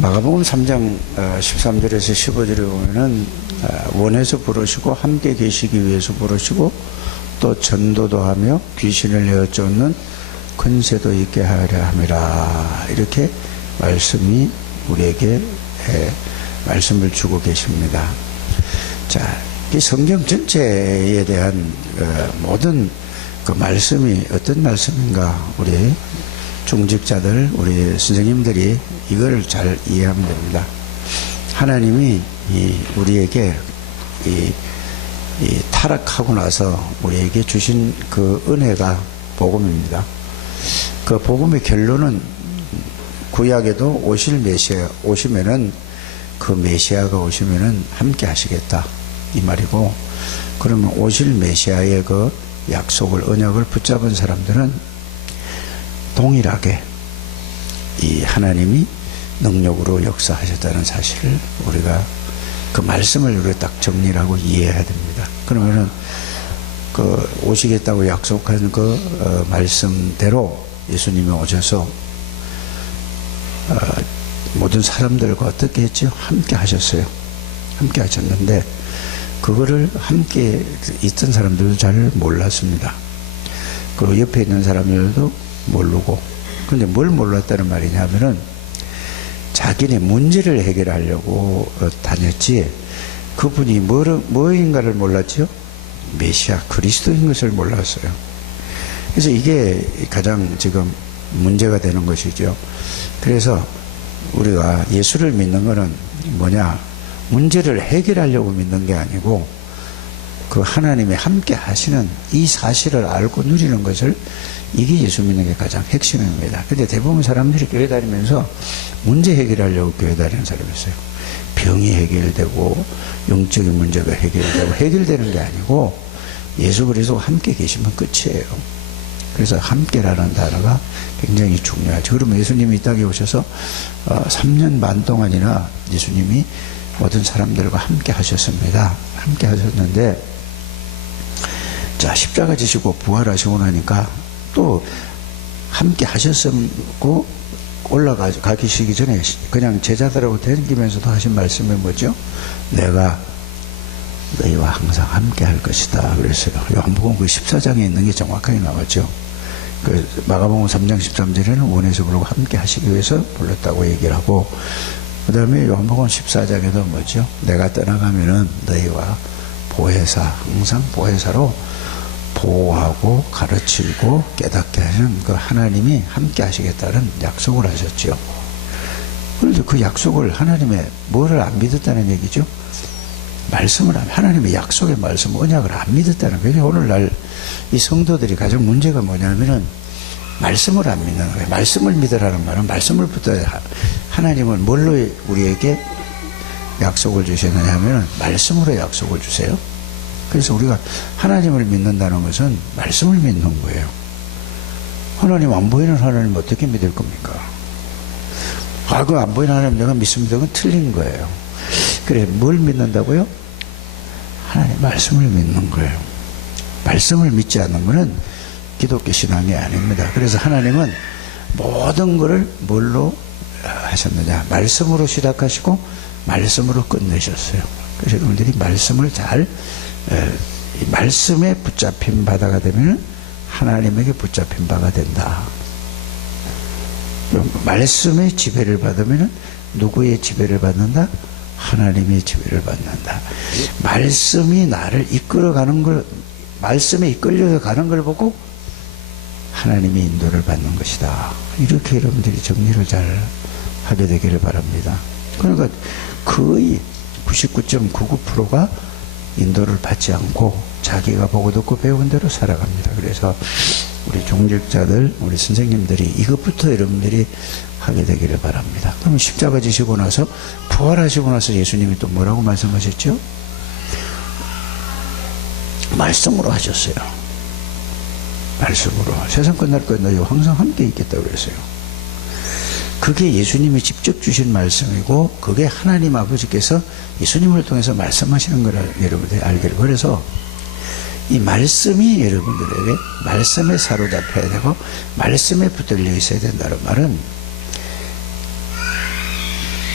마가복음 3장 13절에서 15절에 보면은 원해서 부르시고 함께 계시기 위해서 부르시고 또 전도도 하며 귀신을 내어 쫓는 권세도 있게 하려 함이라, 이렇게 말씀이 우리에게 말씀을 주고 계십니다. 자, 이 성경 전체에 대한 모든 그 말씀이 어떤 말씀인가, 우리 중직자들, 우리 선생님들이 이걸 잘 이해하면 됩니다. 하나님이 우리에게 이 타락하고 나서 우리에게 주신 그 은혜가 복음입니다. 그 복음의 결론은 구약에도 오실 메시아 오시면은, 그 메시아가 오시면은 함께 하시겠다, 이 말이고, 그러면 오실 메시아의 그 약속을, 언약을 붙잡은 사람들은 동일하게 이 하나님이 능력으로 역사하셨다는 사실을 우리가, 그 말씀을 우리가 딱 정리를 하고 이해해야 됩니다. 그러면은 그 오시겠다고 약속한 그 말씀대로 예수님이 오셔서 모든 사람들과 어떻게 했죠? 함께 하셨어요. 함께 하셨는데 그거를 함께 있던 사람들도 잘 몰랐습니다. 그 옆에 있는 사람들도 모르고. 근데 뭘 몰랐다는 말이냐면은 자기네 문제를 해결하려고 다녔지, 그분이 뭐인가를 몰랐죠? 메시아 그리스도인 것을 몰랐어요. 그래서 이게 가장 지금 문제가 되는 것이죠. 그래서 우리가 예수를 믿는 것은 뭐냐, 문제를 해결하려고 믿는 게 아니고 그 하나님이 함께 하시는 이 사실을 알고 누리는 것을, 이게 예수 믿는 게 가장 핵심입니다. 근데 대부분 사람들이 교회 다니면서 문제 해결하려고 교회 다니는 사람이 있어요. 병이 해결되고 영적인 문제가 해결되고, 해결되는 게 아니고 예수 그리스도와 함께 계시면 끝이에요. 그래서 함께라는 단어가 굉장히 중요하죠. 그러면 예수님이 이 땅에 오셔서 3년 반 동안이나 예수님이 모든 사람들과 함께 하셨습니다. 함께 하셨는데, 자, 십자가 지시고 부활하시고 나니까 또 함께 하셨고, 올라가시기 전에 그냥 제자들하고 다니면서도 하신 말씀이 뭐죠? 내가 너희와 항상 함께 할 것이다 그랬어요. 요한복음 그 14장에 있는 게 정확하게 나왔죠. 그 마가복음 3장 13절에는 원해서 부르고 함께 하시기 위해서 불렀다고 얘기를 하고, 그 다음에 요한복음 14장에도 뭐죠? 내가 떠나가면은 너희와 보혜사, 항상 보혜사로 보호하고 가르치고 깨닫게 하는 그 하나님이 함께 하시겠다는 약속을 하셨죠. 그런데 그 약속을, 하나님의 뭐를 안 믿었다는 얘기죠? 말씀을, 하나님의 약속의 말씀, 언약을 안 믿었다는 거예요. 오늘날 이 성도들이 가장 문제가 뭐냐면은 말씀을 안 믿는 거예요. 말씀을 믿으라는 말은 말씀을 붙어야, 하나님은 뭘로 우리에게 약속을 주셨느냐 하면은 말씀으로 약속을 주세요. 그래서 우리가 하나님을 믿는다는 것은 말씀을 믿는 거예요. 하나님 안 보이는 하나님 어떻게 믿을 겁니까? 그 안 보이는 하나님 내가 믿습니다. 그건 틀린 거예요. 그래, 뭘 믿는다고요? 하나님 말씀을 믿는 거예요. 말씀을 믿지 않는 것은 기독교 신앙이 아닙니다. 그래서 하나님은 모든 것을 뭘로 하셨느냐? 말씀으로 시작하시고 말씀으로 끝내셨어요. 그래서 여러분들이 말씀을 잘, 말씀에 붙잡힌 바다가 되면 하나님에게 붙잡힌 바가 된다. 말씀의 지배를 받으면 누구의 지배를 받는다? 하나님의 지배를 받는다. 말씀이 나를 이끌어가는 걸, 말씀에 이끌려서 가는 걸 보고 하나님의 인도를 받는 것이다. 이렇게 여러분들이 정리를 잘 하게 되기를 바랍니다. 그러니까 거의 99.99%가 인도를 받지 않고 자기가 보고 듣고 배운 대로 살아갑니다. 그래서 우리 종직자들, 우리 선생님들이 이것부터 여러분들이 하게 되기를 바랍니다. 그럼 십자가 지시고 나서, 부활하시고 나서 예수님이 또 뭐라고 말씀하셨죠? 말씀으로 하셨어요. 말씀으로. 세상 끝날 거에 너희와 항상 함께 있겠다고 그랬어요. 그게 예수님이 직접 주신 말씀이고, 그게 하나님 아버지께서 예수님을 통해서 말씀하시는 거를 여러분들이 알기를. 그래서 이 말씀이 여러분들에게 말씀에 사로잡혀야 되고 말씀에 붙들려 있어야 된다는 말은,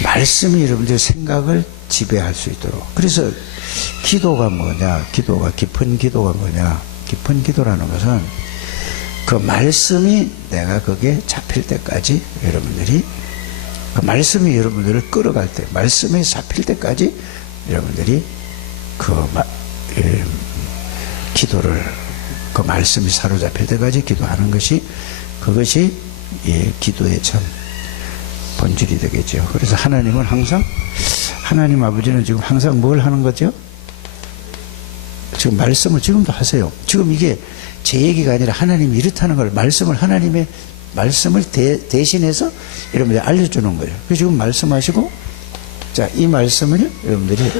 말씀이 여러분들 생각을 지배할 수 있도록. 그래서 기도가 뭐냐, 기도가 깊은 기도가 뭐냐, 깊은 기도라는 것은 그 말씀이 내가 거기에 잡힐 때까지 여러분들이 그 말씀이 여러분들을 끌어갈 때, 말씀이 잡힐 때까지 여러분들이 기도를, 그 말씀이 사로잡힐 때까지 기도하는 것이, 그것이 기도의 참 본질이 되겠죠. 그래서 하나님은 항상, 하나님 아버지는 지금 항상 뭘 하는 거죠? 지금 말씀을 지금도 하세요. 지금 이게 제 얘기가 아니라 하나님이 이렇다는 걸, 말씀을, 하나님의 말씀을 대신해서 여러분들이 알려주는 거예요. 그래서 지금 말씀하시고, 자, 이 말씀을 여러분들이,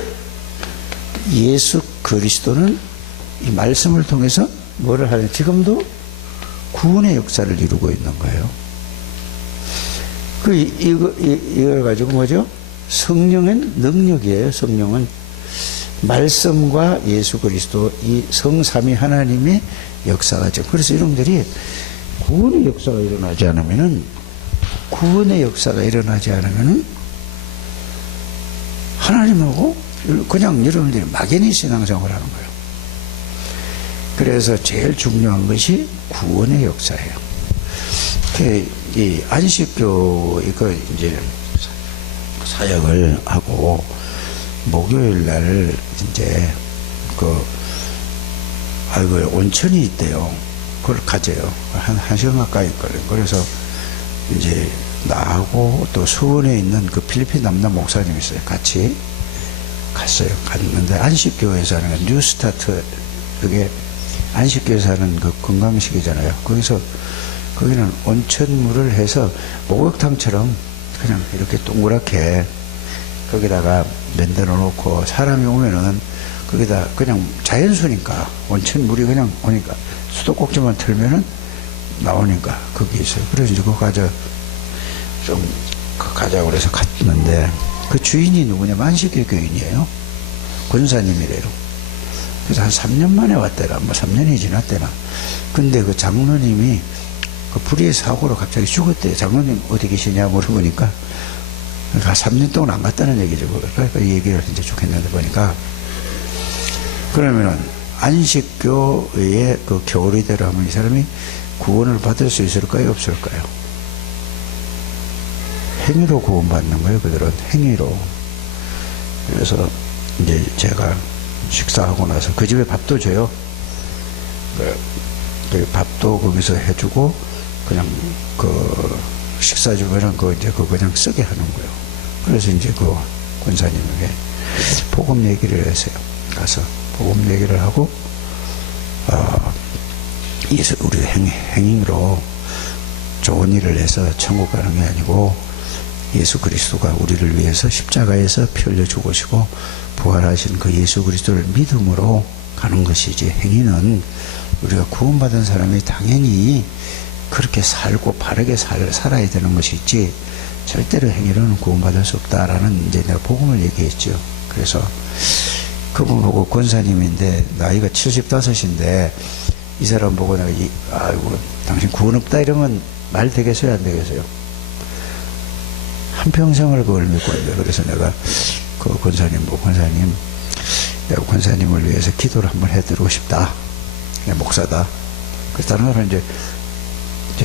예수 그리스도는 이 말씀을 통해서 뭐를 하는, 지금도 구원의 역사를 이루고 있는 거예요. 이걸 가지고 뭐죠? 성령의 능력이에요. 성령은 말씀과 예수 그리스도, 이 성삼위 하나님의 역사가 죠. 그래서 여러분들이 구원의 역사가 일어나지 않으면은, 하나님하고 그냥 여러분들이 막연히 신앙생활을 하는 거예요. 그래서 제일 중요한 것이 구원의 역사예요. 이 안식교, 이거 이제 사역을 하고, 목요일 날 이제 온천이 있대요. 그걸 가져요. 한 시간 가까이 걸려요. 그래서 이제 나하고 또 수원에 있는 그 필리핀 남남 목사님이 있어요. 같이 갔어요. 갔는데 안식교에서 하는 뉴스타트, 그게 안식교에서 하는 그 건강식이잖아요. 거기는 온천물을 해서 목욕탕처럼 그냥 이렇게 동그랗게 거기다가 만들어 놓고, 사람이 오면은 거기다 그냥 자연수니까, 온천물이 그냥 오니까 수도꼭지만 틀면은 나오니까 거기 있어요. 그래서 이제 그거 가자고 그래서 갔는데, 그 주인이 누구냐면 안식교 교인이에요. 권사님이래요. 그래서 한 3년 만에 왔대나, 뭐 3년이 지났대나. 근데 그 장로님이 그 불의의 사고로 갑자기 죽었대요. 장로님 어디 계시냐 물어보니까, 그러니까 3년 동안 안 갔다는 얘기죠. 그러니까 이 얘기를 이제 쭉 했는데 보니까, 그러면은 안식교의 그 교리대로 하면 이 사람이 구원을 받을 수 있을까요? 없을까요? 행위로 구원받는 거예요. 그들은 행위로. 그래서 이제 제가 식사하고 나서 그 집에 밥도 줘요. 그 밥도 거기서 해주고, 그냥 그 식사 주면은 그거 그냥 쓰게 하는 거예요. 그래서 이제 그 권사님에게 복음 얘기를 했어요. 가서 복음 얘기를 하고, 우리 행위로 좋은 일을 해서 천국 가는 게 아니고, 예수 그리스도가 우리를 위해서 십자가에서 피 흘려 죽으시고 부활하신 그 예수 그리스도를 믿음으로 가는 것이지, 행위는 우리가 구원받은 사람이 당연히 그렇게 살고 바르게 살아야 되는 것이 있지, 절대로 행위로는 구원받을 수 없다라는 이제 내가 복음을 얘기했죠. 그래서 그분 보고, 권사님인데 나이가 75인데 이 사람 보고 내가 아이고 당신 구원 없다 이러면 말 되겠어요, 안 되겠어요? 한평생을 그걸 믿고 있는데, 그래서 내가 그 권사님 보고, 권사님, 내가 권사님을 위해서 기도를 한번 해드리고 싶다. 내가 목사다. 그래서 다른 사람은 이제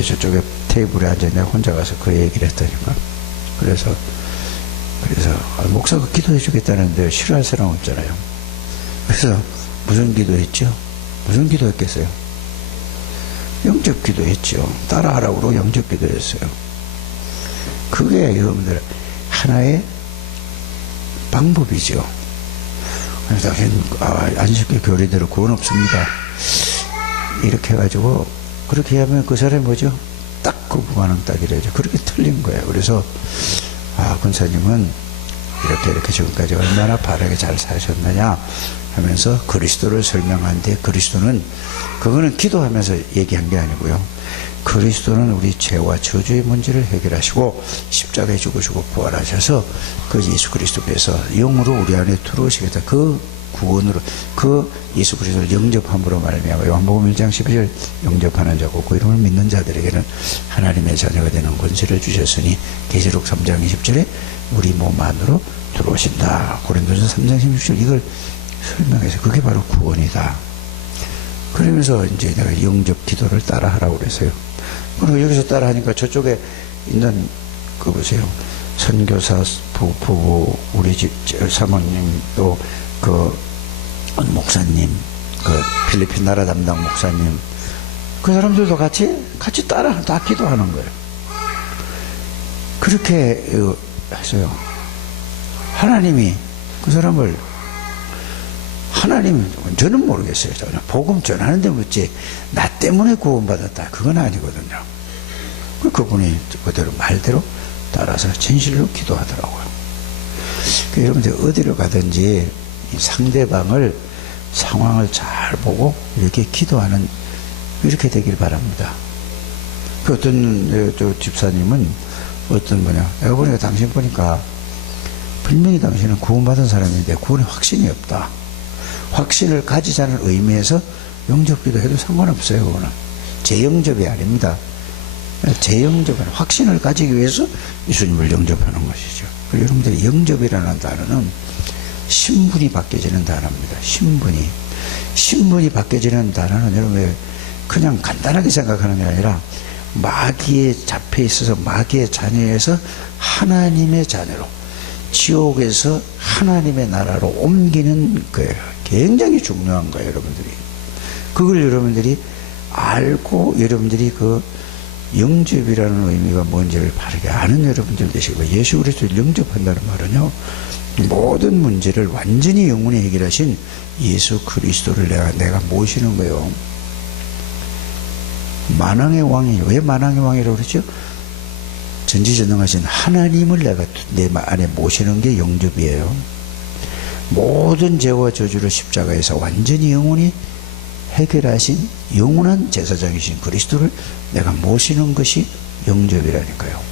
저쪽에 테이블에 앉아 내가 혼자 가서 그 얘기를 했다니까. 그래서 목사가 기도해 주겠다는데 싫어할 사람 없잖아요. 그래서 무슨 기도했죠? 무슨 기도했겠어요? 영접 기도했죠. 따라하라고 그러고 영접 기도했어요. 그게 여러분들 하나의 방법이죠. 그래서 안식교 교리대로 구원 없습니다. 이렇게 해가지고, 그렇게 하면 그 사람이 뭐죠? 딱 거부반응 딱 이래죠. 그렇게 틀린 거예요. 그래서 권사님은 이렇게 지금까지 얼마나 바르게 잘 사셨느냐 하면서 그리스도를 설명하는데, 그거는 기도하면서 얘기한 게 아니고요. 그리스도는 우리 죄와 저주의 문제를 해결하시고 십자가에 죽으시고 부활하셔서 그 예수 그리스도께서 영으로 우리 안에 들어오시겠다. 그 구원으로 그 예수 그리스도를 영접함으로 말미암아 요한복음 1장 12절 영접하는 자고 그 이름을 믿는 자들에게는 하나님의 자녀가 되는 권세를 주셨으니 계시록 3장 20절에 우리 몸 안으로 들어오신다. 고린도전서 3장 16절 이걸 설명해서 그게 바로 구원이다. 그러면서 이제 내가 영접 기도를 따라하라고 그랬어요. 그리고 여기서 따라하니까 저쪽에 있는 그 보세요. 선교사 부부 우리 집 사모님 또 그 목사님 그 필리핀 나라 담당 목사님 그 사람들도 같이 따라 다 기도하는 거예요. 그렇게 했어요. 하나님이 그 사람을 하나님 저는 모르겠어요. 저는 복음 전하는데 묻지 나 때문에 구원받았다 그건 아니거든요. 그분이 그대로 말대로 따라서 진실로 기도하더라고요. 여러분들 어디로 가든지 상대방을 상황을 잘 보고 이렇게 기도하는 이렇게 되길 바랍니다. 그 어떤 저 집사님은 어떤 분이야 내가 보니까 당신 보니까 분명히 당신은 구원받은 사람인데 구원에 확신이 없다. 확신을 가지자는 의미에서 영접기도 해도 상관없어요. 그거는 재영접이 아닙니다. 재영접은 확신을 가지기 위해서 예수님을 영접하는 것이죠. 그리고 여러분들이 영접이라는 단어는 신분이 바뀌어지는 단어입니다. 신분이 바뀌어지는 단어는 여러분 그냥 간단하게 생각하는 게 아니라 마귀에 잡혀 있어서 마귀의 자녀에서 하나님의 자녀로 지옥에서 하나님의 나라로 옮기는 거예요. 굉장히 중요한 거예요. 여러분들이 그걸 여러분들이 알고 여러분들이 그 영접이라는 의미가 뭔지를 바르게 아는 여러분들 되시고 예수 그리스도를 영접한다는 말은요 모든 문제를 완전히 영원히 해결하신 예수 그리스도를 내가 모시는 거예요. 만왕의 왕이 왜 만왕의 왕이라고 그러죠? 전지전능하신 하나님을 내가 내 안에 모시는 게 영접이에요. 모든 죄와 저주를 십자가에서 완전히 영원히 해결하신 영원한 제사장이신 그리스도를 내가 모시는 것이 영접이라니까요.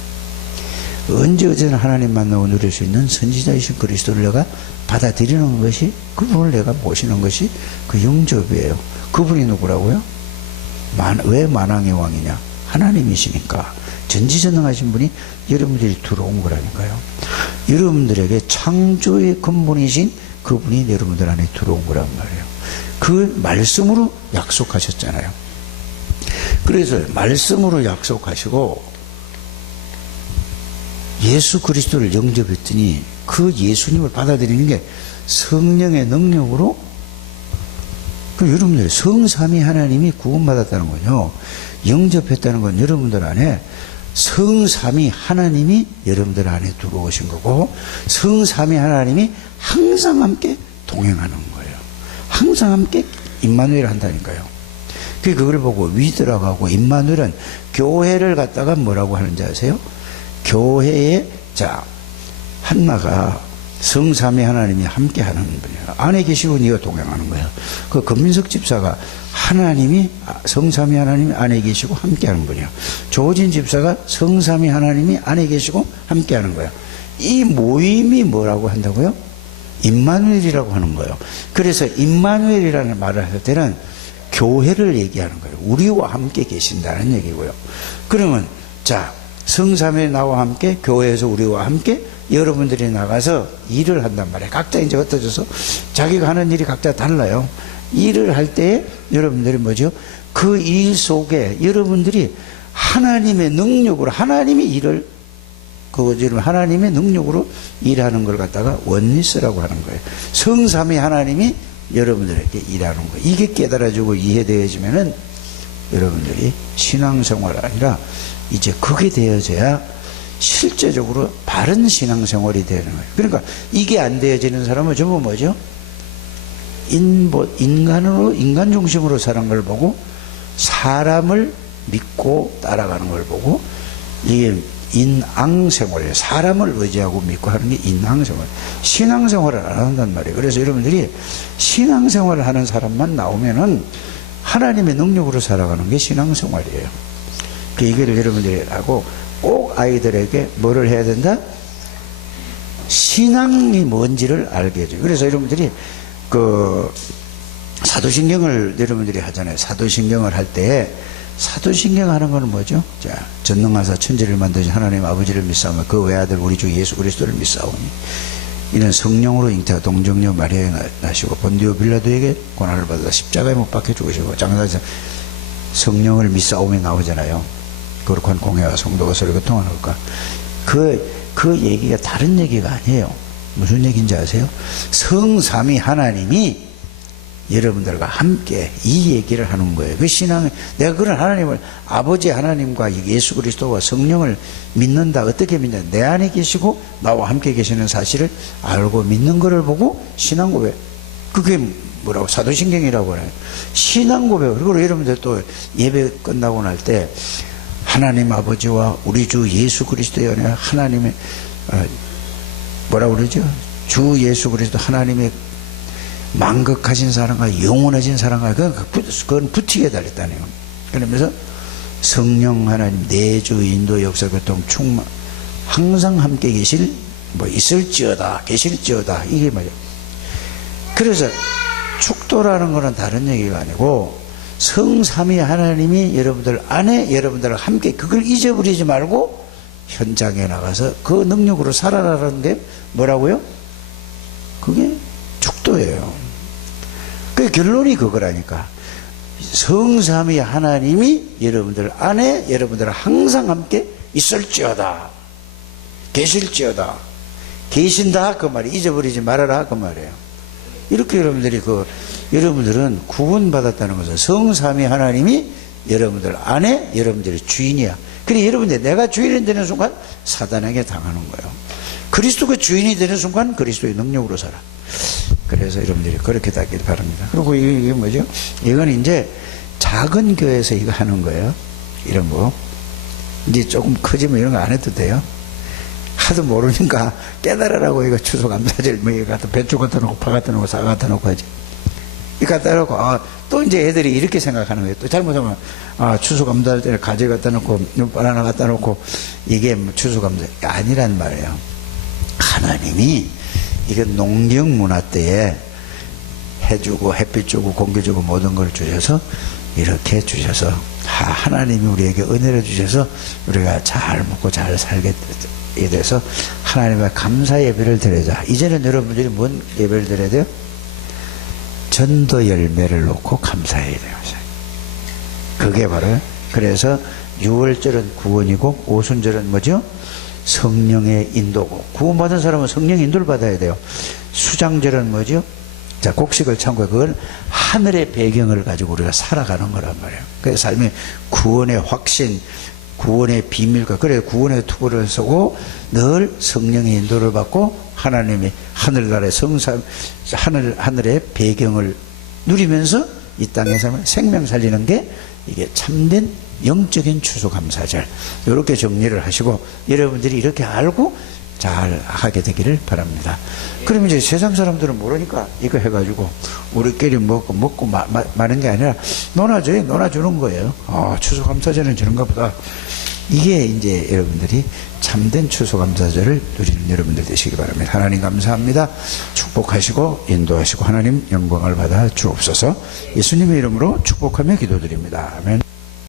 언제 어제나 하나님 만나고 누릴 수 있는 선지자이신 그리스도를 내가 받아들이는 것이 그분을 내가 모시는 것이 그 영접이에요. 그분이 누구라고요? 왜 만왕의 왕이냐? 하나님이시니까 전지전능하신 분이 여러분들이 들어온 거라니까요. 여러분들에게 창조의 근본이신 그분이 여러분들 안에 들어온 거란 말이에요. 그 말씀으로 약속하셨잖아요. 그래서 말씀으로 약속하시고 예수 그리스도를 영접했더니 그 예수님을 받아들이는 게 성령의 능력으로 여러분들 성삼위 하나님이 구원받았다는 거죠. 영접했다는 건 여러분들 안에 성삼위 하나님이 여러분들 안에 들어오신 거고 성삼위 하나님이 항상 함께 동행하는 거예요. 항상 함께 임마누엘 한다니까요. 그걸 보고 위드라고 하고 임마누엘은 교회를 갖다가 뭐라고 하는지 아세요? 교회에 한나가 성삼위 하나님이 함께 하는 분이에요. 안에 계시고 네가 동행하는 거예요. 그 금민석 집사가 하나님이 성삼위 하나님이 안에 계시고 함께 하는 분이에요. 조진 집사가 성삼위 하나님이 안에 계시고 함께 하는 거예요. 이 모임이 뭐라고 한다고요? 임마누엘이라고 하는 거예요. 그래서 임마누엘이라는 말을 할 때는 교회를 얘기하는 거예요. 우리와 함께 계신다는 얘기고요. 그러면 성삼위 나와 함께 교회에서 우리와 함께 여러분들이 나가서 일을 한단 말이에요. 각자 이제 흩어져서 자기가 하는 일이 각자 달라요. 일을 할 때 여러분들이 뭐죠? 그 일 속에 여러분들이 하나님의 능력으로 하나님이 일을 하나님의 능력으로 일하는 걸 갖다가 원리스라고 하는 거예요. 성삼위 하나님이 여러분들에게 일하는 거예요. 이게 깨달아지고 이해되어지면은 여러분들이 신앙생활 아니라 이제 그게 되어져야 실제적으로 바른 신앙생활이 되는 거예요. 그러니까 이게 안 되어지는 사람은 전부 뭐죠? 인간 중심으로 사는 걸 보고 사람을 믿고 따라가는 걸 보고 이게 인앙생활이에요. 사람을 의지하고 믿고 하는 게 인앙생활. 신앙생활을 안 한단 말이에요. 그래서 여러분들이 신앙생활을 하는 사람만 나오면은 하나님의 능력으로 살아가는 게 신앙생활이에요. 이걸 여러분들이 하고 꼭 아이들에게 뭐를 해야 된다? 신앙이 뭔지를 알게 해줘요. 그래서 여러분들이 그 사도신경을 여러분들이 하잖아요. 사도신경을 할 때 사도신경 하는 거는 뭐죠? 자, 전능하사 천지를 만드신 하나님 아버지를 믿사오며 그 외아들 우리 주 예수 그리스도를 믿사오니 이는 성령으로 잉태하 동정녀 마리아에 나시고 본디오 빌라도에게 고난을 받아 십자가에 못 박혀 죽으시고 장사에서 성령을 믿사오며 나오잖아요. 거룩한 공회와 성도가 서로 교통하는 것과 그 얘기가 다른 얘기가 아니에요. 무슨 얘기인지 아세요? 성삼위 하나님이 여러분들과 함께 이 얘기를 하는 거예요. 그 신앙, 내가 그런 하나님을, 아버지 하나님과 예수 그리스도와 성령을 믿는다. 어떻게 믿냐? 내 안에 계시고 나와 함께 계시는 사실을 알고 믿는 것을 보고 신앙 고백. 그게 뭐라고? 사도신경이라고 해요. 신앙 고백. 그리고 여러분들 또 예배 끝나고 날 때 하나님 아버지와 우리 주 예수 그리스도의 은혜, 하나님의 뭐라고 그러죠? 주 예수 그리스도 하나님의 만극하신 사랑과 영원하신 사랑과 그건 붙이게 달렸다네요. 그러면서 성령 하나님 내주 인도 역사 교통 충만 항상 함께 계실 뭐 있을지어다 계실지어다 이게 뭐죠? 그래서 축도라는 거는 다른 얘기가 아니고 성삼위 하나님이 여러분들 안에 여러분들과 함께 그걸 잊어버리지 말고 현장에 나가서 그 능력으로 살아라는 게 뭐라고요? 그게 축도예요. 그 결론이 그거라니까. 성삼위 하나님이 여러분들 안에 여러분들 항상 함께 있을지어다 계실지어다 계신다 그 말이 잊어버리지 말아라 그 말이에요. 이렇게 여러분들은 구원받았다는 것은 성삼위 하나님이 여러분들 안에 여러분들의 주인이야. 그래 여러분들 내가 주인이 되는 순간 사단에게 당하는 거예요. 그리스도가 주인이 되는 순간 그리스도의 능력으로 살아. 그래서 여러분들이 그렇게 되길 바랍니다. 그리고 이게 뭐죠? 이건 이제 작은 교회에서 이거 하는 거예요. 이런 거. 이제 조금 커지면 이런 거 안 해도 돼요. 하도 모르니까 깨달으라고 이거 추수감사절 뭐 이거 갖다 배추 갖다 놓고 파 갖다 놓고 사 갖다 놓고 하지. 이거 갖다 놓고 또 이제 애들이 이렇게 생각하는 거예요. 또 잘못하면 추수감사절에 가지 갖다 놓고 바나나 갖다 놓고 이게 뭐 추수감사 아니란 말이에요. 하나님이 이건 농경 문화 때에 해주고 햇빛 주고 공기 주고 모든 걸 주셔서 이렇게 주셔서 하나님이 우리에게 은혜를 주셔서 우리가 잘 먹고 잘 살게 돼서 하나님의 감사 예배를 드리자. 이제는 여러분들이 뭔 예배를 드려야 돼요? 전도 열매를 놓고 감사해야 돼요. 그게 바로 그래서 6월절은 구원이고 오순절은 뭐죠? 성령의 인도고 구원받은 사람은 성령의 인도를 받아야 돼요. 수장절은 뭐죠? 자, 곡식을 참고 그건 하늘의 배경을 가지고 우리가 살아가는 거란 말이에요. 그래서 삶의 구원의 확신, 구원의 비밀과 그래 구원의 투구를 쓰고 늘 성령의 인도를 받고 하나님이 하늘나라의 하늘의 배경을 누리면서 이 땅에서 생명 살리는 게 이게 참된 영적인 추수감사절. 이렇게 정리를 하시고 여러분들이 이렇게 알고 잘 하게 되기를 바랍니다. 그러면 이제 세상 사람들은 모르니까 이거 해가지고 우리끼리 먹고 마는 게 아니라 논아주는 거예요. 추수감사절은 저런가 보다. 이게 이제 여러분들이 참된 추수감사절을 누리는 여러분들 되시기 바랍니다. 하나님 감사합니다. 축복하시고 인도하시고 하나님 영광을 받아 주옵소서. 예수님의 이름으로 축복하며 기도드립니다. 아멘.